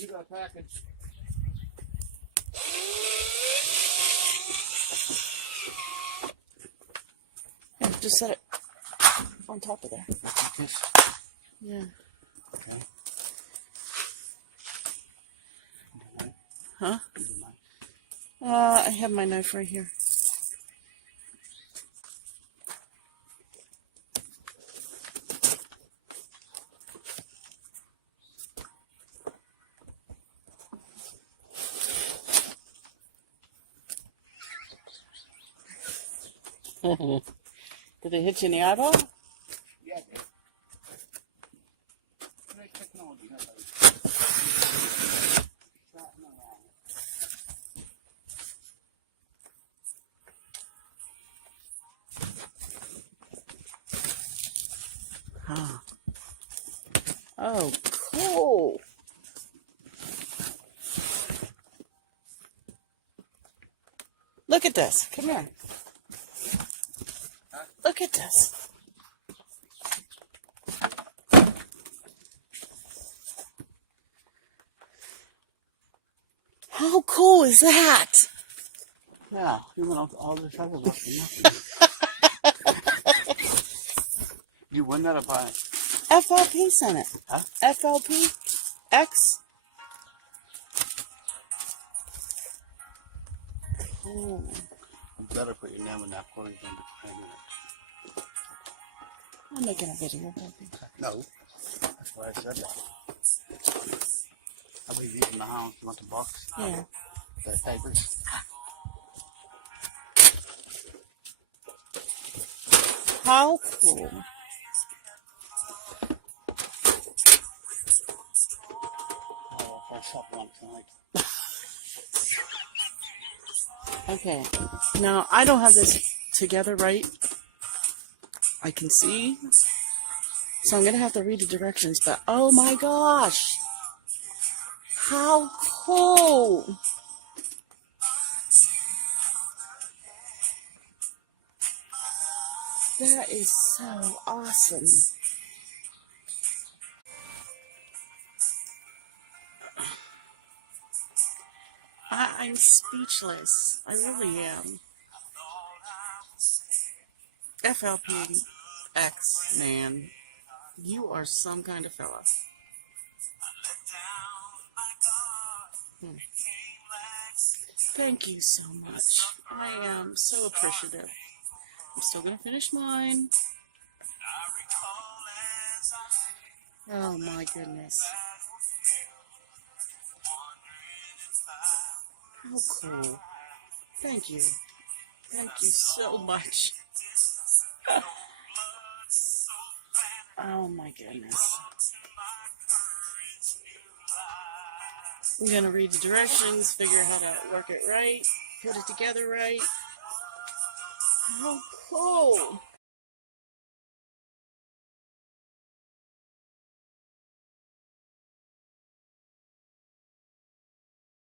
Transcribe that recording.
You got a package. Yeah, just set it on top of there. This? Yeah. Okay. Huh? I have my knife right here. Did it hit you in the eyeball? Yeah, it did. Great technology, huh, buddy? Starting around. Huh. Oh, cool. Look at this. Come here. Look at this. How cool is that? Yeah, you went all this other work for nothing. You win that about it. FLP sent it. Huh? FLP X. Oh. You better put your name in that quarter than the I'm making a video, baby. No. That's why I said that. I'll leave these in the house. You want the box? Yeah. The papers? How cool. Oh, for supper on tonight. Okay. Now, I don't have this together right. I can see. So I'm going to have to read the directions. But, oh my gosh. How cool. That is so awesome. I'm speechless. I really am. FLP X, man. You are some kind of fella. Thank you so much. I am so appreciative. I'm still going to finish mine. Oh my goodness. How cool. Thank you. Thank you so much. Oh my goodness. I'm going to read the directions, figure how to work it right, put it together right. How cool.